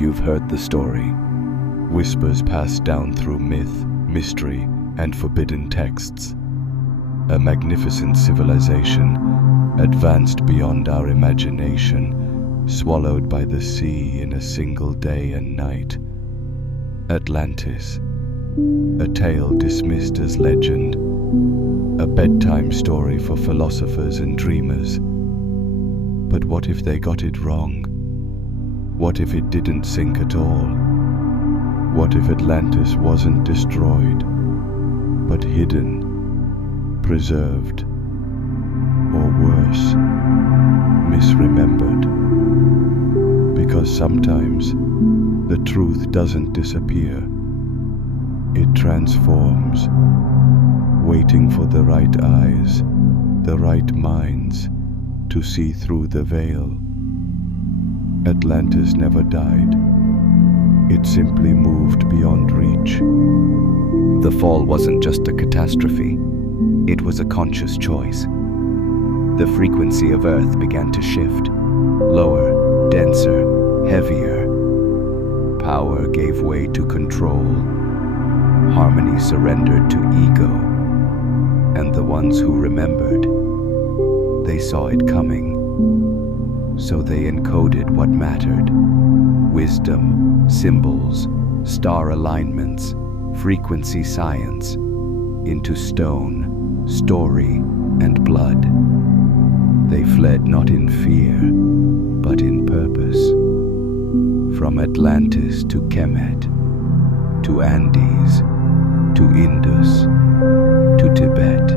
You've heard the story. Whispers passed down through myth, mystery, and forbidden texts. A magnificent civilization, advanced beyond our imagination, swallowed by the sea in a single day and night. Atlantis, a tale dismissed as legend, a bedtime story for philosophers and dreamers. But what if they got it wrong? What if it didn't sink at all? What if Atlantis wasn't destroyed, but hidden, preserved, or worse, misremembered? Because sometimes the truth doesn't disappear. It transforms, waiting for the right eyes, the right minds to see through the veil. Atlantis never died. It simply moved beyond reach. The fall wasn't just a catastrophe. It was a conscious choice. The frequency of Earth began to shift. Lower, denser, heavier. Power gave way to control. Harmony surrendered to ego. And the ones who remembered, they saw it coming. So they encoded what mattered. Wisdom, symbols, star alignments, frequency science, into stone, story, and blood. They fled not in fear, but in purpose. From Atlantis to Kemet, to Andes, to Indus, to Tibet.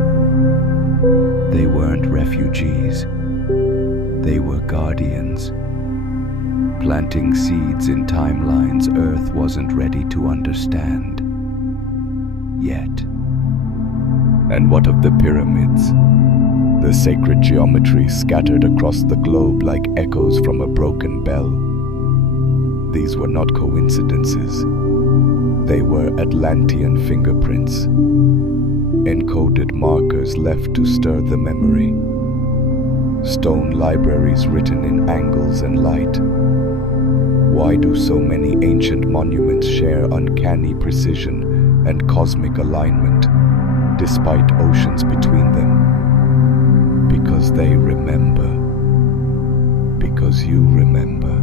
They weren't refugees. They were guardians, planting seeds in timelines Earth wasn't ready to understand yet. And what of the pyramids? The sacred geometry scattered across the globe like echoes from a broken bell. These were not coincidences. They were Atlantean fingerprints, encoded markers left to stir the memory. Stone libraries written in angles and light. Why do so many ancient monuments share uncanny precision and cosmic alignment, despite oceans between them? Because they remember. Because you remember.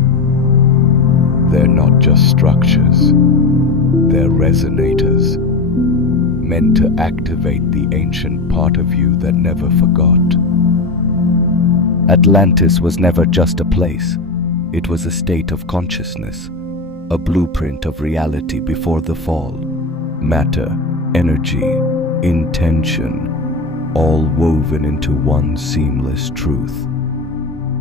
They're not just structures. They're resonators, meant to activate the ancient part of you that never forgot. Atlantis was never just a place. It was a state of consciousness, a blueprint of reality before the fall. Matter, energy, intention, all woven into one seamless truth.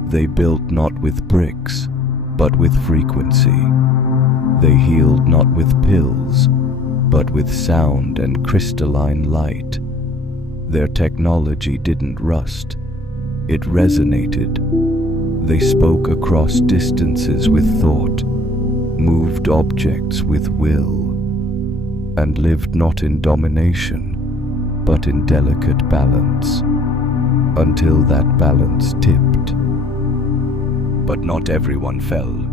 They built not with bricks, but with frequency. They healed not with pills, but with sound and crystalline light. Their technology didn't rust. It resonated. They spoke across distances with thought, moved objects with will, and lived not in domination, but in delicate balance, until that balance tipped. But not everyone fell.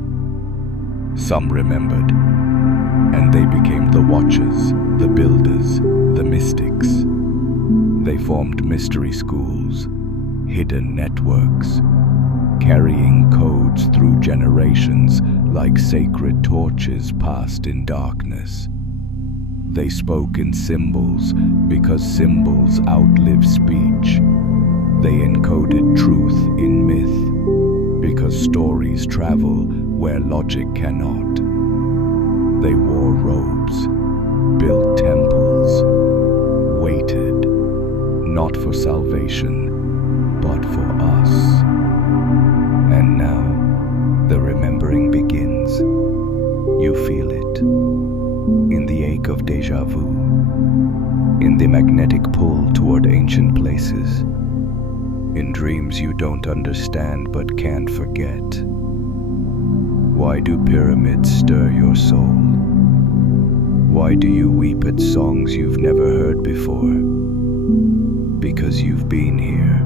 Some remembered, and they became the watchers, the builders, the mystics. They formed mystery schools, hidden networks, carrying codes through generations like sacred torches passed in darkness. They spoke in symbols because symbols outlive speech. They encoded truth in myth because stories travel where logic cannot. They wore robes, built temples, waited, not for salvation, but for us. And now, the remembering begins. You feel it, in the ache of déjà vu, in the magnetic pull toward ancient places, in dreams you don't understand but can't forget. Why do pyramids stir your soul? Why do you weep at songs you've never heard before? Because you've been here.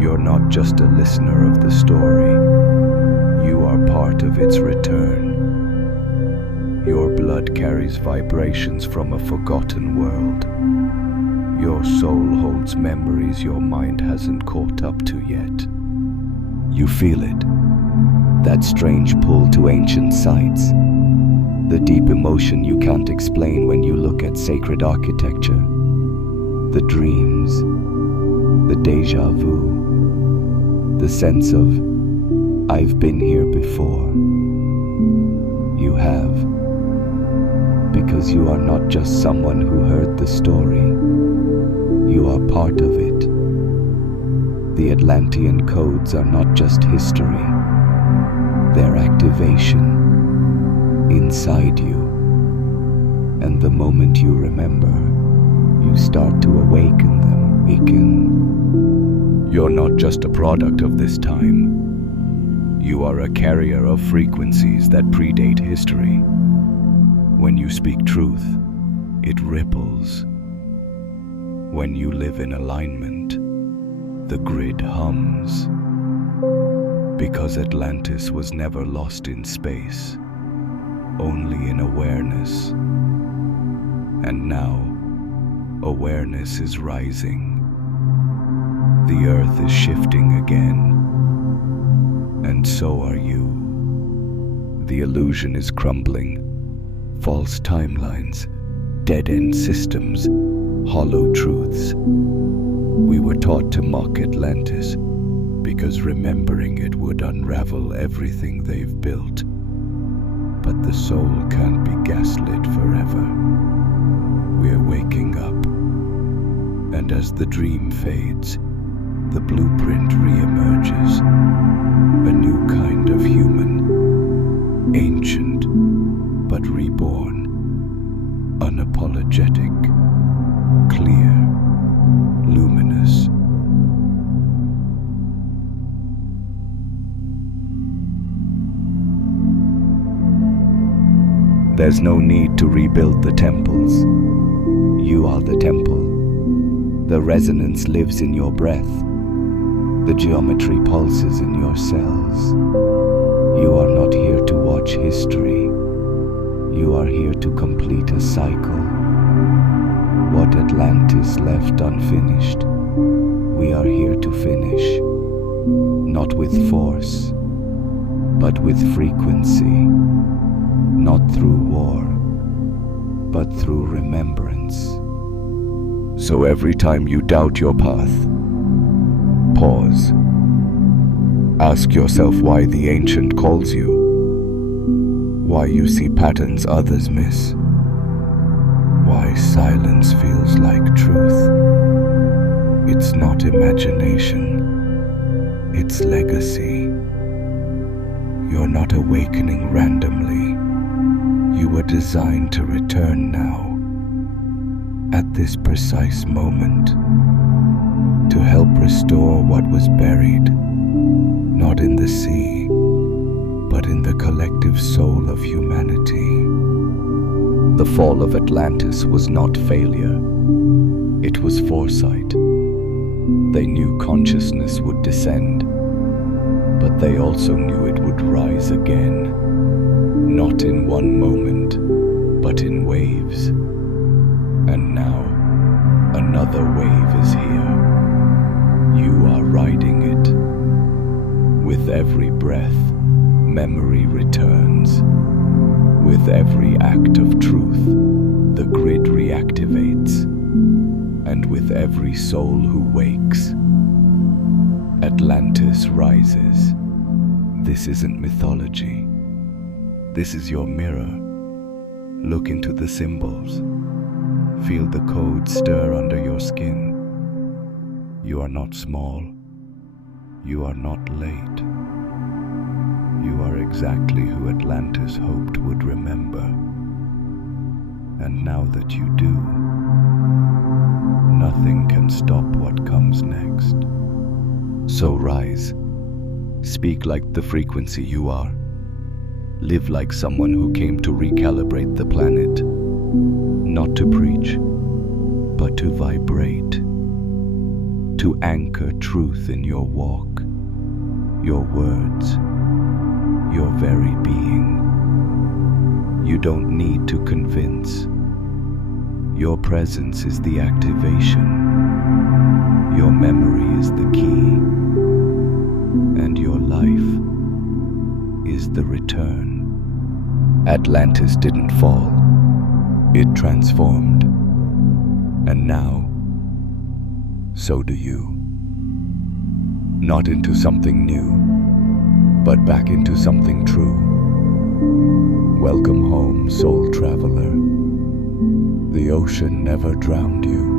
You're not just a listener of the story. You are part of its return. blood carries vibrations from a forgotten world. Your soul holds memories your mind hasn't caught up to yet. You feel it, that strange pull to ancient sites, the deep emotion you can't explain when you look at sacred architecture, the dreams, the déjà vu, the sense of, I've been here before. You have, because you are not just someone who heard the story, you are part of it. The Atlantean codes are not just history, they're activation inside you. And the moment you remember, you start to awaken them. You're not just a product of this time. You are a carrier of frequencies that predate history. When you speak truth, it ripples. When you live in alignment, the grid hums. Because Atlantis was never lost in space, only in awareness. And now, awareness is rising. The earth is shifting again. And so are you. The illusion is crumbling. False timelines, dead-end systems, hollow truths. We were taught to mock Atlantis because remembering it would unravel everything they've built. But the soul can't be gaslit forever. We're waking up. And as the dream fades, the blueprint re-emerges. A new kind of human, ancient but reborn, unapologetic, clear, luminous. There's no need to rebuild the temples. You are the temple. The resonance lives in your breath. The geometry pulses in your cells. You are not here to watch history. You are here to complete a cycle. What Atlantis left unfinished, we are here to finish. Not with force, but with frequency. Not through war, but through remembrance. So every time you doubt your path, pause. Ask yourself why the ancient calls you. Why you see patterns others miss. Why silence feels like truth. It's not imagination. It's legacy. You're not awakening randomly. You were designed to return now. At this precise moment. To help restore what was buried, not in the sea, but in the collective soul of humanity. The fall of Atlantis was not failure, it was foresight. They knew consciousness would descend, but they also knew it would rise again, not in one moment, but in waves. And now, another wave is here. You are riding it. With every breath, memory returns. With every act of truth, the grid reactivates. And with every soul who wakes, Atlantis rises. This isn't mythology. This is your mirror. Look into the symbols. Feel the code stir under your skin. You are not small. You are not late. You are exactly who Atlantis hoped would remember. And now that you do, nothing can stop what comes next. So rise. Speak like the frequency you are. Live like someone who came to recalibrate the planet. Not to preach, but to vibrate. To anchor truth in your walk, your words, your very being. You don't need to convince. Your presence is the activation. Your memory is the key. And your life is the return. Atlantis didn't fall. It transformed. And now, so do you. Not into something new, but back into something true. Welcome home, soul traveler. The ocean never drowned you.